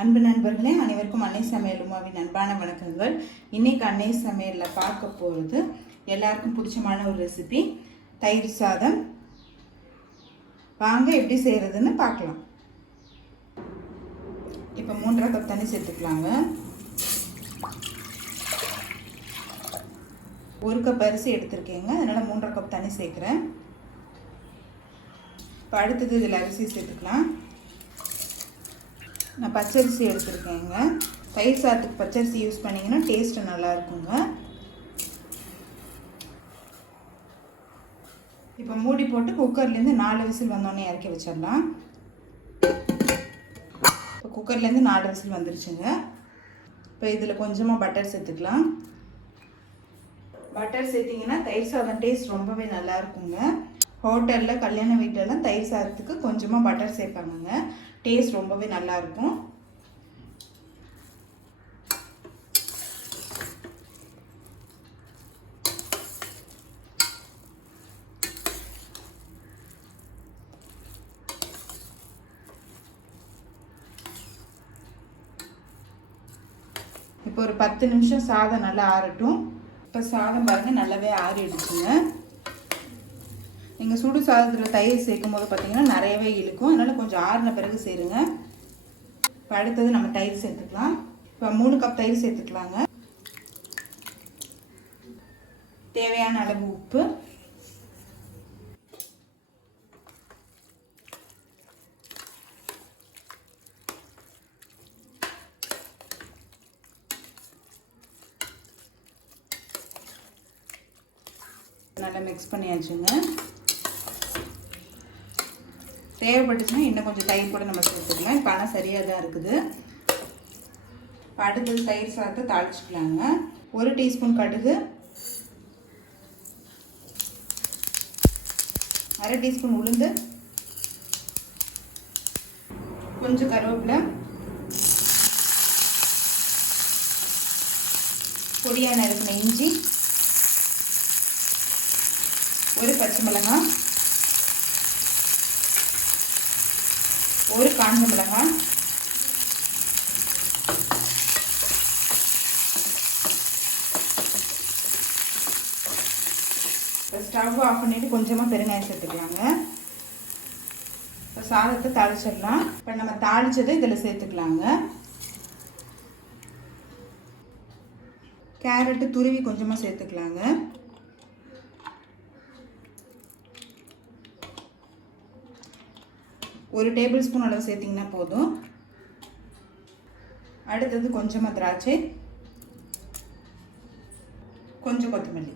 அன்பு நண்பர்களே, அனைவருக்கும் அன்னை சமையல் உமாவின் அன்பான வணக்கங்கள். இன்னைக்கு அன்னை சமையலில் பார்க்க போகிறது எல்லாருக்கும் பிடிச்சமான ஒரு ரெசிபி, தயிர் சாதம். வாங்க எப்படி செய்கிறதுன்னு பார்க்கலாம். இப்போ 3.5 கப் தண்ணி சேர்த்துக்கலாங்க. 1 கப் அரிசி எடுத்துருக்கேங்க, அதனால் 3.5 கப் தண்ணி சேர்க்குறேன். இப்போ அடுத்தது இதில் அரிசி சேர்த்துக்கலாம். நான் பச்சரிசி எடுத்துருக்கேங்க. தயிர் சாதத்துக்கு பச்சரிசி யூஸ் பண்ணிங்கன்னா டேஸ்ட்டு நல்லா இருக்குங்க. இப்போ மூடி போட்டு குக்கர்லேருந்து 4 விசில் வந்தோடனே இறக்கி வச்சிடலாம். இப்போ குக்கர்லேருந்து 4 விசில் வந்துருச்சுங்க. இப்போ இதில் கொஞ்சமாக பட்டர் சேர்த்துக்கலாம். பட்டர் சேர்த்திங்கன்னா தயிர் சாதம் டேஸ்ட் ரொம்பவே நல்லா இருக்குங்க. ஹோட்டலில் கல்யாண வீட்டிலலாம் தயிர் சாதத்துக்கு கொஞ்சமாக பட்டர் சேர்ப்பாங்க, டேஸ்ட் ரொம்பவே நல்லாயிருக்கும். இப்போ ஒரு 10 நிமிஷம் சாதம் நல்லா ஆறட்டும். இப்போ சாதம் பாருங்கள் நல்லாவே ஆறிடுச்சுங்க. நீங்கள் சுடு சாதத்தில் தயிர் சேர்க்கும் போது பார்த்தீங்கன்னா நிறையவே இழுக்கும், அதனால் கொஞ்சம் ஆறின பிறகு சேருங்க. இப்போ அடுத்தது நம்ம தயிர் சேர்த்துக்கலாம். இப்போ 3 கப் தயிர் சேர்த்துக்கலாங்க. தேவையான அளவு உப்பு, நல்லா மிக்ஸ் பண்ணியாச்சுங்க. தேவைப்பட்டுச்சுன்னா இன்னும் கொஞ்சம் தயிர் கூட நம்ம சேர்த்துக்கலாம். இப்போ ஆனால் சரியாக தான் இருக்குது. இப்போ அடுத்தது தயிர் சாதத்தை தாளிச்சுக்கலாங்க. 1 டீஸ்பூன் கடுகு, 1/2 டீஸ்பூன் உளுந்து, கொஞ்சம் கருவேப்பிலை, பொடியாக நறுக்கின இஞ்சி, 1 பச்சை மிளகாய், 1 காஞ்ச மிளகாய், ஸ்டவ் ஆஃப் பண்ணிட்டு கொஞ்சமாக பெருங்காயம் சேர்த்துக்கலாங்க. இப்போ சாதத்தை தாளிச்சிடலாம். இப்போ நம்ம தாளிச்சதை இதில் சேர்த்துக்கலாங்க. கேரட்டு துருவி கொஞ்சமாக சேர்த்துக்கலாங்க. ஒரு டேபிள் ஸ்பூன் அளவு சேர்த்திங்கன்னா போதும். அடுத்தது கொஞ்சமாக திராட்சை, கொஞ்சம் கொத்தமல்லி,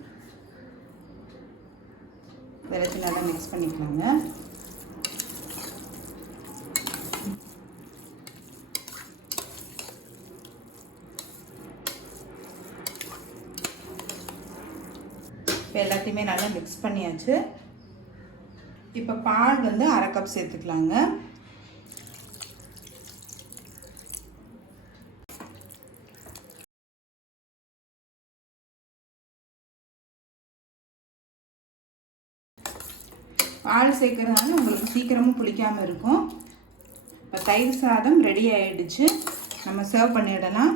எல்லாத்தையும் நல்லா மிக்ஸ் பண்ணிக்கலாங்க. இப்போ எல்லாத்தையுமே நல்லா மிக்ஸ் பண்ணியாச்சு. இப்போ பால் 1/2 கப் சேர்த்துக்கலாங்க. பால் சேர்க்கறதுனால உங்களுக்கு சீக்கிரமும் புளிக்காமல் இருக்கும். இப்போ தயிர் சாதம் ரெடி ஆகிடுச்சு, நம்ம சர்வ் பண்ணிடலாம்.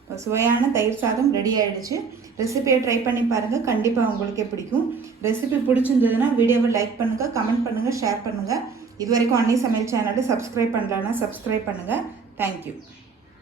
இப்போ சுவையான தயிர் சாதம் ரெடி ஆகிடுச்சு. ரெசிபியை ட்ரை பண்ணி பாருங்கள், கண்டிப்பாக உங்களுக்கே பிடிக்கும். ரெசிபி பிடிச்சிருந்ததுன்னா வீடியோவை லைக் பண்ணுங்கள், கமெண்ட் பண்ணுங்கள், ஷேர் பண்ணுங்கள். இது வரைக்கும் அன்னை சமையல் சேனலை சப்ஸ்கிரைப் பண்ணலன்னா சப்ஸ்கிரைப் பண்ணுங்கள். தேங்க்யூ.